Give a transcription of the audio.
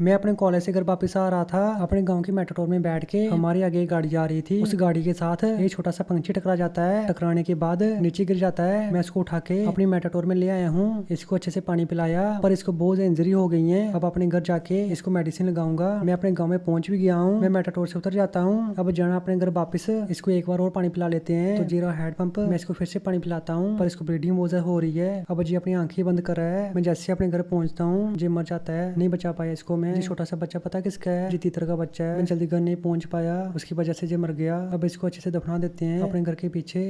मैं अपने कॉलेज से घर वापस आ रहा था। अपने गांव की मेट्रो में बैठ के हमारी आगे एक गाड़ी जा रही थी। उस गाड़ी के साथ एक छोटा सा पंछी टकरा जाता है। टकराने के बाद नीचे गिर जाता है। मैं इसको उठा के अपनी मेट्रो में ले आया हूँ। इसको अच्छे से पानी पिलाया, पर इसको बहुत इंजरी हो गई है। अब अपने घर जाके इसको मेडिसिन लगाऊंगा। मैं अपने गाँव में पहुंच भी गया हूँ। मैं मेट्रो से उतर जाता हूँ। अब जाना अपने घर वापस। इसको एक बार और पानी पिला लेते हैं। तो जीरो हेड पंप मैं इसको फिर से पानी पिलाता हूँ, पर इसको ब्लीडिंग बहुत ज्यादा हो रही है। अब जी अपनी आंखें बंद कर रहा है। मैं जैसे अपने घर पहुंचता हूँ, जी मर जाता है। नहीं बचा पाया इसको मैं। जी छोटा सा बच्चा पता किसका है? जी तीतर का बच्चा है। मैं जल्दी घर नहीं पहुंच पाया, उसकी वजह से जी मर गया। अब इसको अच्छे से दफना देते हैं अपने घर के पीछे।